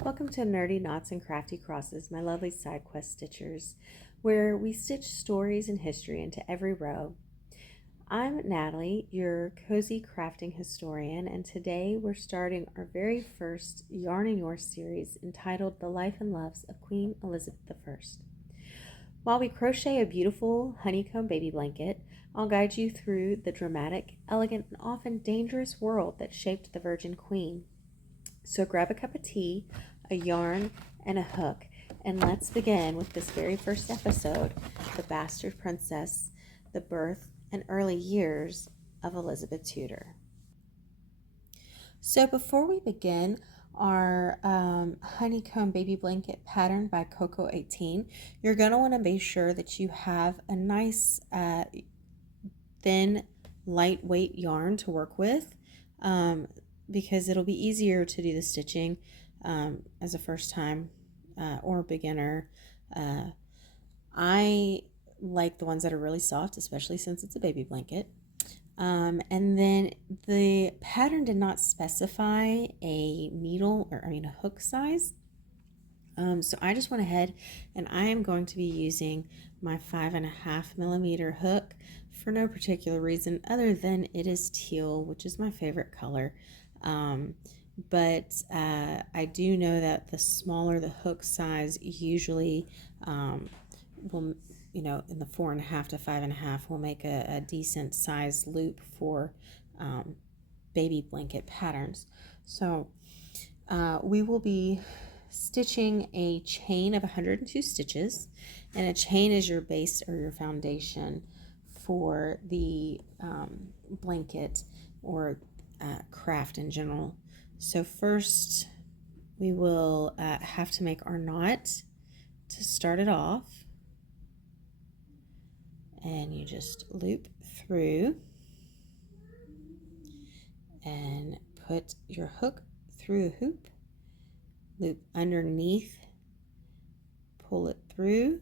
Welcome to Nerdy Knots and Crafty Crosses, my lovely side quest stitchers, where we stitch stories and history into every row. I'm Natalie, your cozy crafting historian, and today we're starting our very first Yarn and Yore series entitled The Life and Loves of Queen Elizabeth I. While we crochet a beautiful honeycomb baby blanket, I'll guide you through the dramatic, elegant, and often dangerous world that shaped the Virgin Queen. So grab a cup of tea, a yarn, and a hook, and let's begin with this very first episode, The Bastard Princess, the birth and early years of Elizabeth Tudor. So before we begin our honeycomb baby blanket pattern by Coco 18, you're going to want to be sure that you have a nice thin, lightweight yarn to work with. Because it'll be easier to do the stitching as a first time or beginner. I like the ones that are really soft, especially since it's a baby blanket. And then the pattern did not specify a needle or a hook size. So I just went ahead and I am going to be using my 5.5 millimeter hook for no particular reason other than it is teal, which is my favorite color. But I do know that the smaller the hook size usually will, in the 4.5 to 5.5 will make a decent size loop for baby blanket patterns. So we will be stitching a chain of 102 stitches, and a chain is your base or your foundation for the blanket or craft in general. So first we will have to make our knot to start it off, and you just loop through and put your hook through a hoop, loop underneath, pull it through,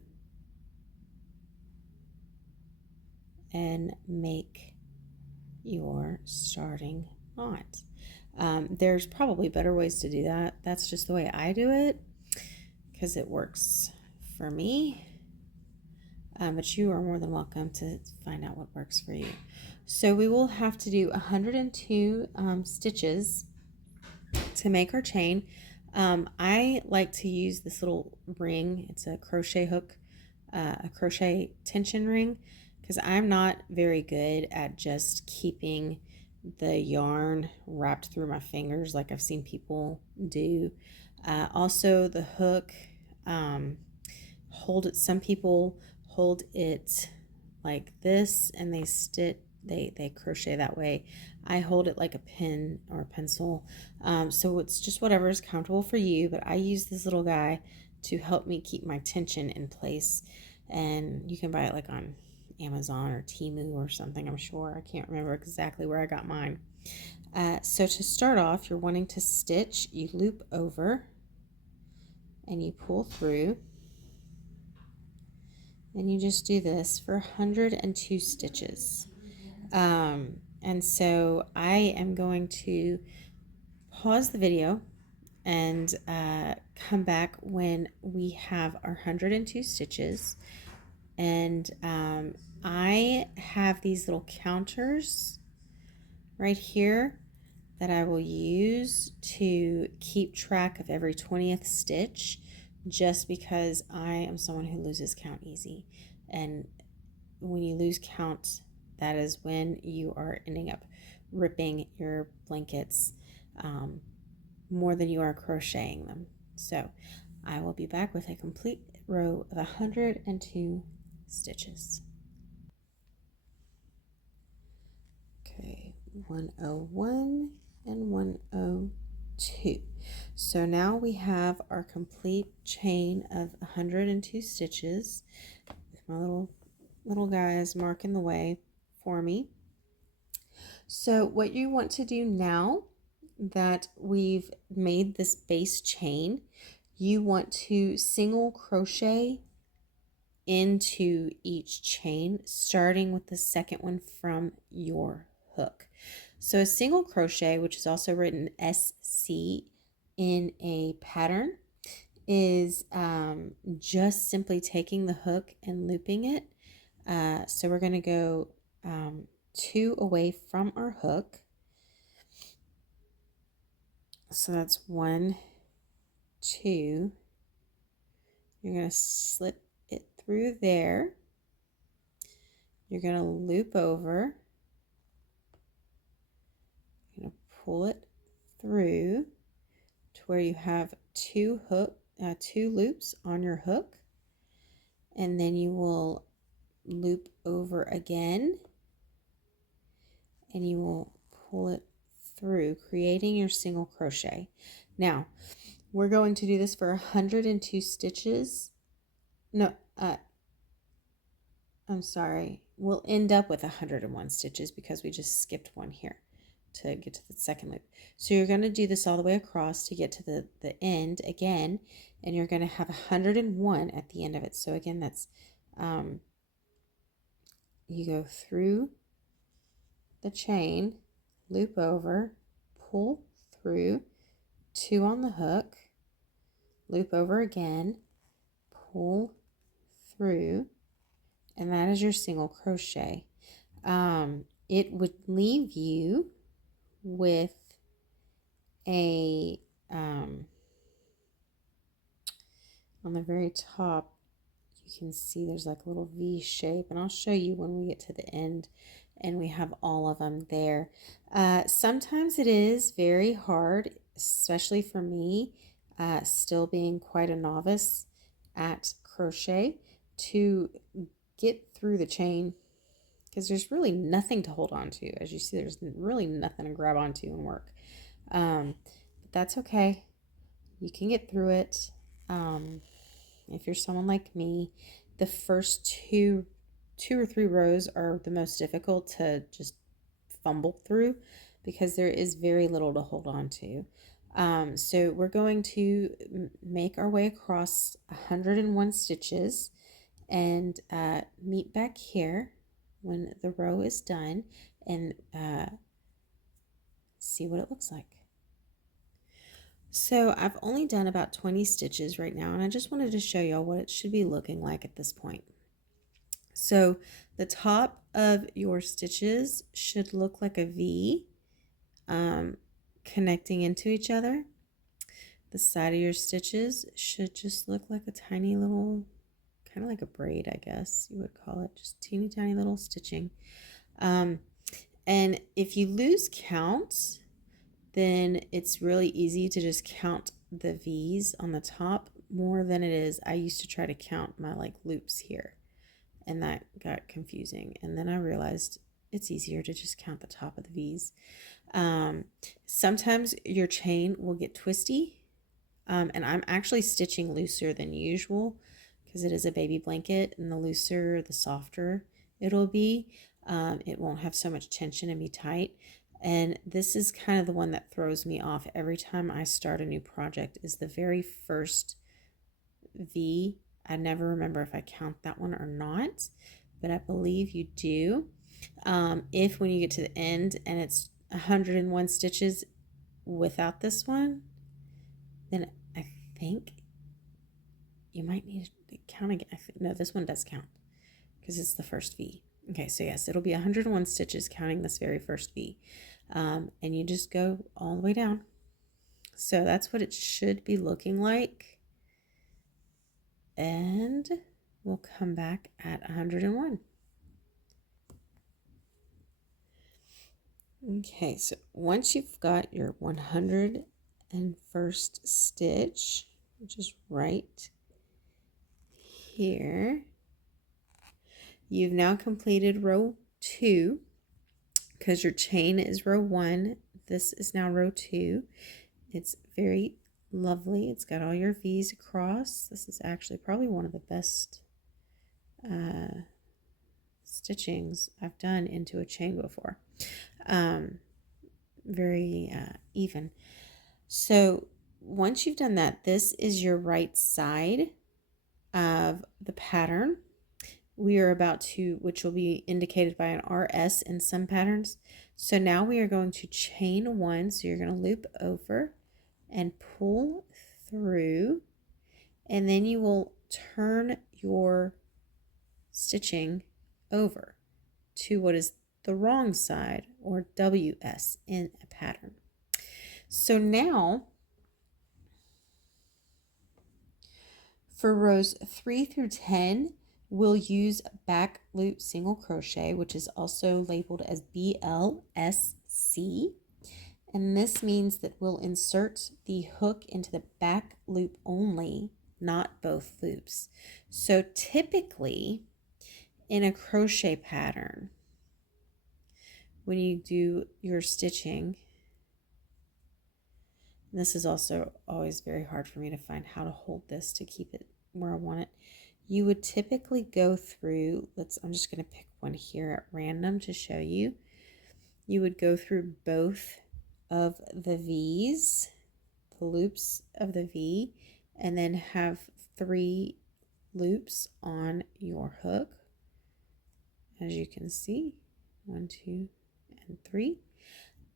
and make your starting knot. There's probably better ways to do that. That's just the way I do it because it works for me. But you are more than welcome to find out what works for you. So we will have to do 102 stitches to make our chain. I like to use this little ring. It's a crochet hook, a crochet tension ring, because I'm not very good at just keeping the yarn wrapped through my fingers like I've seen people do. Also the hook, some people hold it like this and they crochet that way. I hold it like a pen or a pencil. So it's just whatever is comfortable for you, but I use this little guy to help me keep my tension in place. And you can buy it like on Amazon or Temu or something, I'm sure. I can't remember exactly where I got mine. So to start off, you're wanting to stitch, you loop over and you pull through, and you just do this for 102 stitches. And so I am going to pause the video and come back when we have our 102 stitches. And I have these little counters right here that I will use to keep track of every 20th stitch, just because I am someone who loses count easy. And when you lose count, that is when you are ending up ripping your blankets more than you are crocheting them. So I will be back with a complete row of 102 stitches. Okay, 101 and 102. So now we have our complete chain of 102 stitches. My little guy is marking the way for me. So what you want to do now that we've made this base chain, you want to single crochet into each chain, starting with the second one from your hook. So a single crochet, which is also written SC in a pattern is just simply taking the hook and looping it. So we're going to go 2 away from our hook. So that's 1, 2. You're going to slip it through there. You're going to loop over. You're going to pull it through to where you have 2 loops on your hook, and then you will loop over again, and you will pull it through, creating your single crochet. Now, we're going to do this for 102 stitches. No, I'm sorry. We'll end up with 101 stitches because we just skipped one here to get to the second loop. So you're going to do this all the way across to get to the end again, and you're going to have 101 at the end of it. So again, that's you go through the chain, loop over, pull through, 2 on the hook, loop over again, pull through, and that is your single crochet. It would leave you with a on the very top, you can see there's like a little V shape, and I'll show you when we get to the end and we have all of them there. Sometimes it is very hard, especially for me, still being quite a novice at crochet, to get through the chain, because there's really nothing to hold on to. As you see, there's really nothing to grab onto and work. But that's okay. You can get through it. If you're someone like me, the first two or three rows are the most difficult to just fumble through because there is very little to hold on to. So we're going to make our way across 101 stitches and meet back here when the row is done and see what it looks like. So I've only done about 20 stitches right now, and I just wanted to show y'all what it should be looking like at this point. So the top of your stitches should look like a V connecting into each other. The side of your stitches should just look like a tiny little, kind of like a braid, I guess you would call it, just teeny tiny little stitching. And if you lose count, then it's really easy to just count the V's on the top more than it is. I used to try to count my like loops here, and that got confusing. And then I realized it's easier to just count the top of the V's. Sometimes your chain will get twisty, and I'm actually stitching looser than usual because it is a baby blanket, and the looser, the softer it'll be. It won't have so much tension and be tight. And this is kind of the one that throws me off every time I start a new project, is the very first V. I never remember if I count that one or not, but I believe you do. If when you get to the end and it's 101 stitches without this one, then I think you might need to count again. No, this one does count because it's the first V. Okay, so yes, it'll be 101 stitches counting this very first V. And you just go all the way down. So that's what it should be looking like. And we'll come back at 101. Okay, so once you've got your 101st stitch, which is right here, you've now completed row 2 because your chain is row 1. This is now row 2. It's very lovely. It's got all your V's across. This is actually probably one of the best stitchings I've done into a chain before. Very even. So once you've done that, this is your right side of the pattern. We are about to, which will be indicated by an RS in some patterns. So now we are going to chain 1. So you're going to loop over and pull through, and then you will turn your stitching over to what is the wrong side, or WS in a pattern. So now for rows 3 through 10, we'll use back loop single crochet, which is also labeled as BLSC. And this means that we'll insert the hook into the back loop only, not both loops. So typically in a crochet pattern, when you do your stitching, and this is also always very hard for me to find how to hold this to keep it where I want it. You would typically go through, I'm just going to pick one here at random to show you. You would go through both of the V's, the loops of the V, and then have 3 loops on your hook. As you can see, 1, 2, and 3.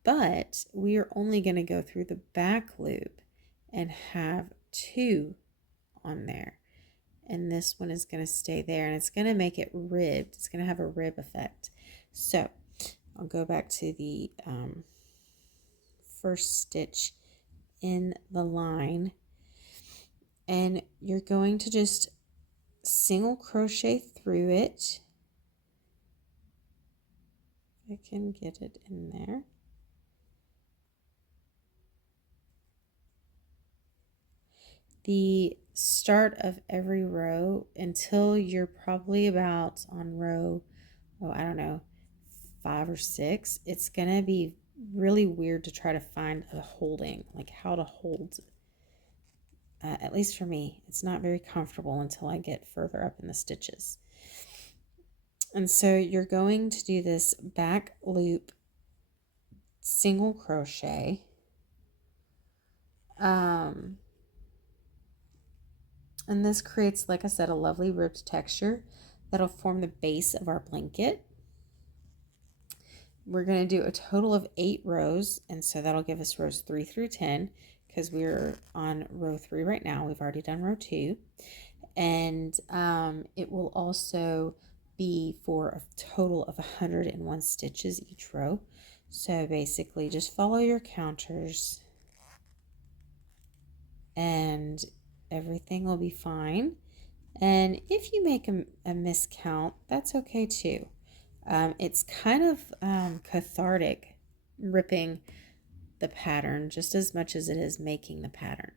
But we are only going to go through the back loop and have 2 on there. And this one is going to stay there, and it's going to make it ribbed. It's going to have a rib effect. So I'll go back to the first stitch in the line, and you're going to just single crochet through it. If I can get it in there. The start of every row until you're probably about on row, I don't know, 5 or 6, it's going to be really weird to try to find a holding, like how to hold. At least for me, it's not very comfortable until I get further up in the stitches. And so you're going to do this back loop single crochet. And this creates, like I said, a lovely ribbed texture that'll form the base of our blanket. We're going to do a total of 8 rows, and so that'll give us rows 3 through 10, because we're on row 3 right now. We've already done row 2. And it will also be for a total of 101 stitches each row. So basically just follow your counters and everything will be fine. And if you make a miscount, that's okay too. It's kind of cathartic ripping the pattern just as much as it is making the pattern.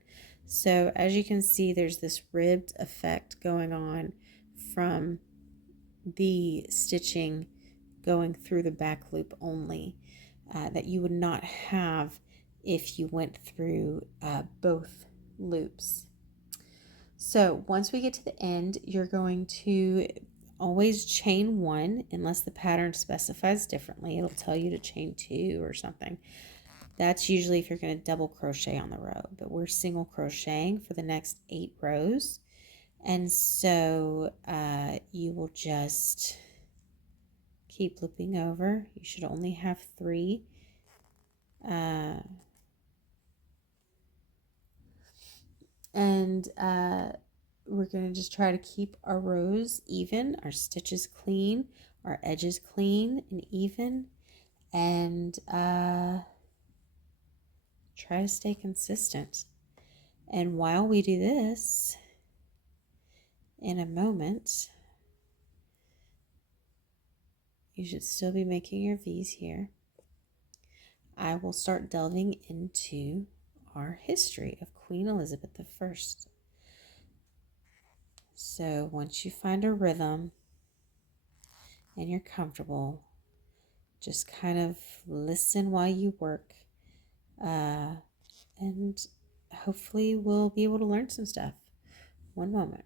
So as you can see, there's this ribbed effect going on from the stitching going through the back loop only that you would not have if you went through both loops. So once we get to the end, you're going to always chain 1 unless the pattern specifies differently. It'll tell you to chain 2 or something. That's usually if you're going to double crochet on the row, but we're single crocheting for the next 8 rows. And so you will just keep looping over. You should only have 3. We're going to just try to keep our rows even, our stitches clean, our edges clean and even, and try to stay consistent. And while we do this, in a moment, you should still be making your V's here. I will start delving into our history of Queen Elizabeth I. So once you find a rhythm and you're comfortable, just kind of listen while you work, and hopefully we'll be able to learn some stuff. One moment.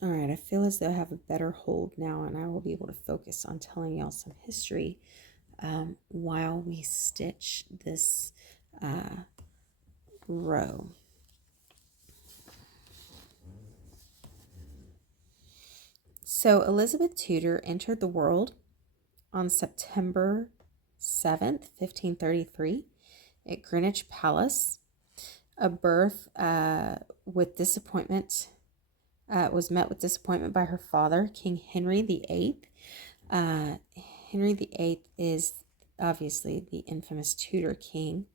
All right, I feel as though I have a better hold now, and I will be able to focus on telling y'all some history while we stitch this row. So Elizabeth Tudor entered the world on September 7th, 1533, at Greenwich Palace. A birth with disappointment was met with disappointment by her father, King Henry VIII. Henry VIII is obviously the infamous Tudor king,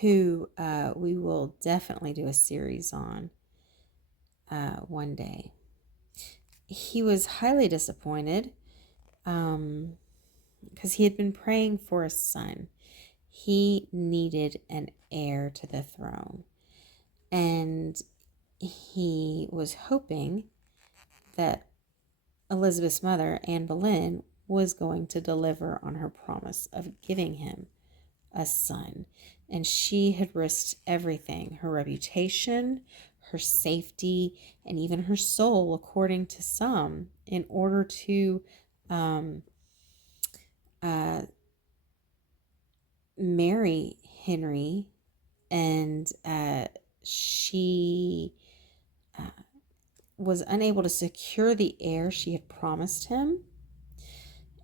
who we will definitely do a series on one day. He was highly disappointed because he had been praying for a son. He needed an heir to the throne, and he was hoping that Elizabeth's mother, Anne Boleyn, was going to deliver on her promise of giving him a son. And she had risked everything, her reputation, her safety, and even her soul, according to some, in order to marry Henry. And she was unable to secure the heir she had promised him,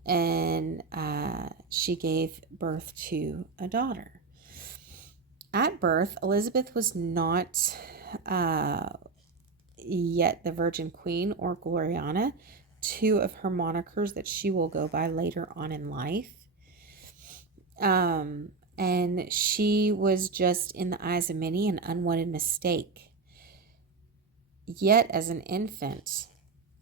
and she gave birth to a daughter. At birth, Elizabeth was not yet the Virgin Queen or Gloriana, two of her monikers that she will go by later on in life. And she was just, in the eyes of many, an unwanted mistake. Yet, as an infant,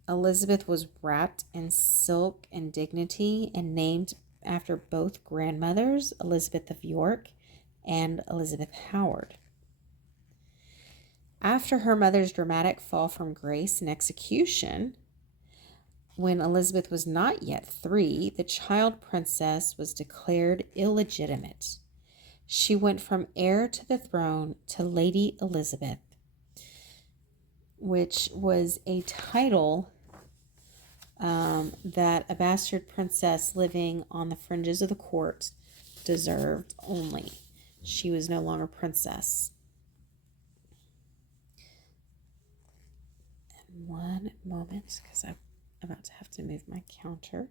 Elizabeth was wrapped in silk and dignity and named after both grandmothers, Elizabeth of York and Elizabeth Howard. After her mother's dramatic fall from grace and execution, when Elizabeth was not yet 3, the child princess was declared illegitimate. She went from heir to the throne to Lady Elizabeth, which was a title that a bastard princess living on the fringes of the court deserved only. She was no longer princess. And one moment, because I'm about to have to move my counter.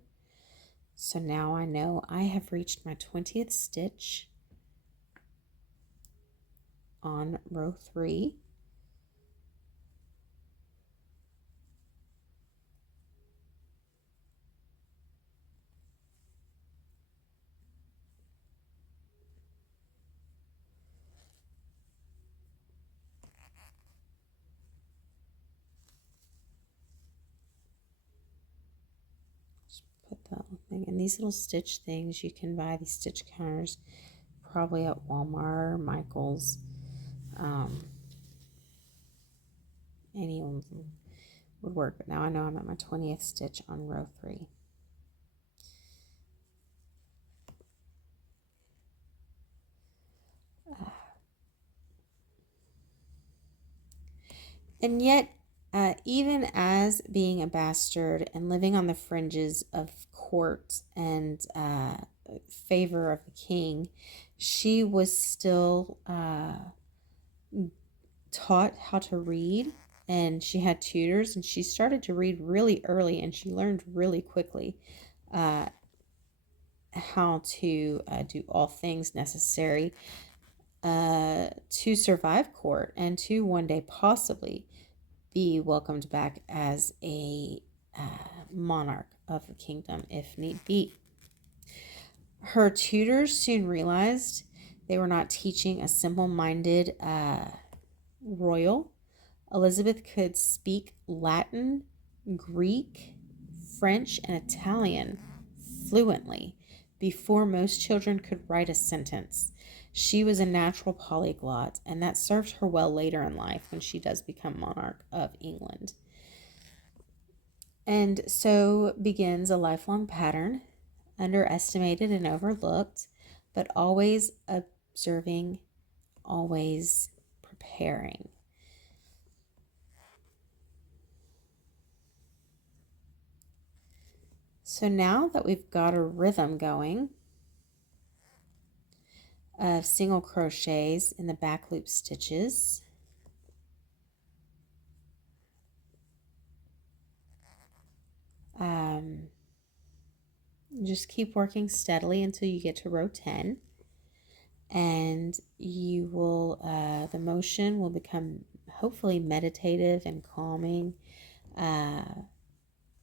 So now I know I have reached my 20th stitch on row 3. Put that little thing, and these little stitch things, you can buy these stitch counters probably at Walmart or Michael's. Any of them would work, but now I know I'm at my 20th stitch on row 3. And yet, even as being a bastard and living on the fringes of court and favor of the king, she was still taught how to read, and she had tutors, and she started to read really early, and she learned really quickly how to do all things necessary to survive court and to one day possibly be welcomed back as a monarch of the kingdom if need be. Her tutors soon realized they were not teaching a simple-minded royal. Elizabeth could speak Latin, Greek, French, and Italian fluently before most children could write a sentence. She was a natural polyglot, and that served her well later in life when she does become monarch of England. And so begins a lifelong pattern, underestimated and overlooked, but always observing, always preparing. So now that we've got a rhythm going of single crochets in the back loop stitches, Just keep working steadily until you get to row 10. And you will, the motion will become hopefully meditative and calming,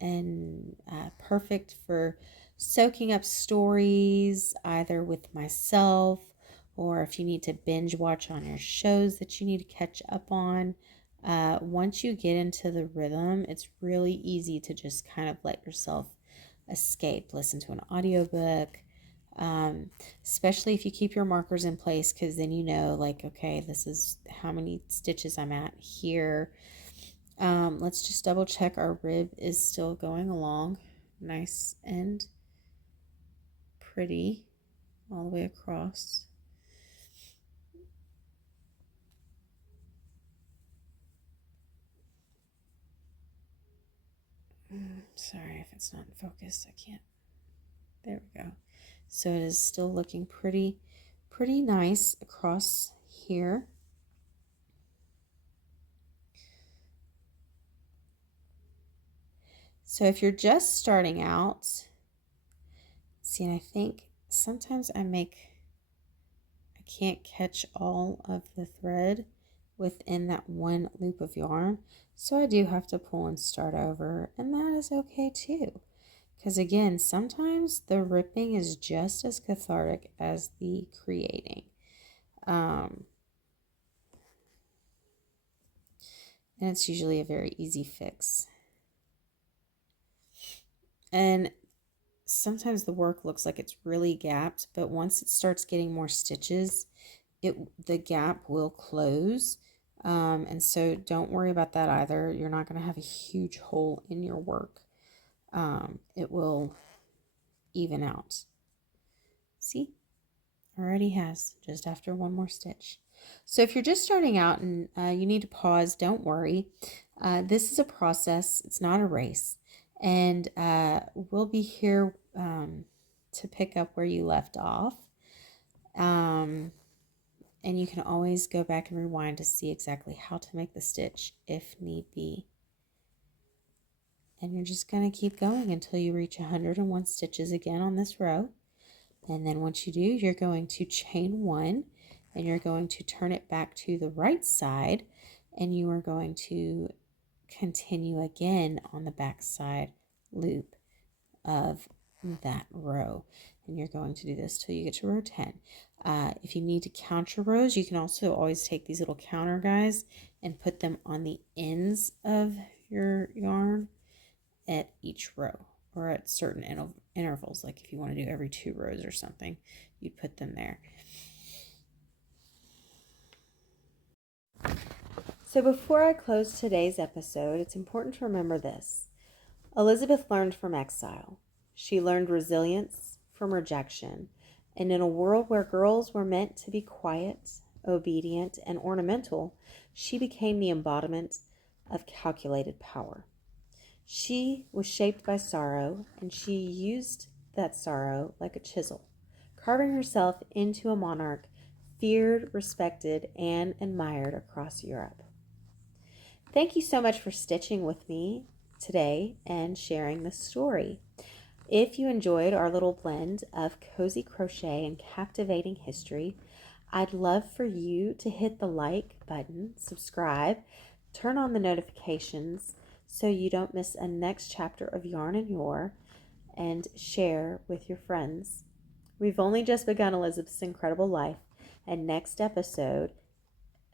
and perfect for soaking up stories either with myself, or if you need to binge watch on your shows that you need to catch up on. Once you get into the rhythm, it's really easy to just kind of let yourself escape. Listen to an audiobook, especially if you keep your markers in place, because then you know, like, okay, this is how many stitches I'm at here. Let's just double check our rib is still going along nice and pretty all the way across. Sorry if it's not in focus. I can't. There we go. So it is still looking pretty nice across here. So if you're just starting out, see, and I think sometimes I can't catch all of the thread within that one loop of yarn. So I do have to pull and start over, and that is okay too. Because again, sometimes the ripping is just as cathartic as the creating. And it's usually a very easy fix. And sometimes the work looks like it's really gapped, but once it starts getting more stitches, the gap will close. And so don't worry about that either. You're not going to have a huge hole in your work. It will even out. See? Already has, just after one more stitch. So if you're just starting out and you need to pause, don't worry. This is a process. It's not a race. And we'll be here to pick up where you left off. And you can always go back and rewind to see exactly how to make the stitch if need be. And you're just going to keep going until you reach 101 stitches again on this row. And then once you do, you're going to chain 1, and you're going to turn it back to the right side, and you are going to continue again on the back side loop of that row. And you're going to do this till you get to row 10. If you need to count your rows, you can also always take these little counter guys and put them on the ends of your yarn at each row, or at certain intervals. Like if you want to do every 2 rows or something, you'd put them there. So before I close today's episode, it's important to remember this. Elizabeth learned from exile. She learned resilience from rejection. And in a world where girls were meant to be quiet, obedient, and ornamental, she became the embodiment of calculated power. She was shaped by sorrow, and she used that sorrow like a chisel, carving herself into a monarch feared, respected, and admired across Europe. Thank you so much for stitching with me today and sharing this story. If you enjoyed our little blend of cozy crochet and captivating history, I'd love for you to hit the like button, subscribe, turn on the notifications so you don't miss a next chapter of Yarn and Yore, and share with your friends. We've only just begun Elizabeth's incredible life, and next episode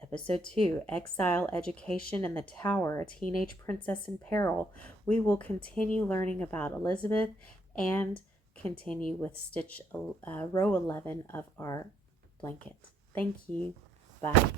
2, Exile, Education, and the Tower, A Teenage Princess in Peril, we will continue learning about Elizabeth and continue with row 11 of our blanket. Thank you. Bye.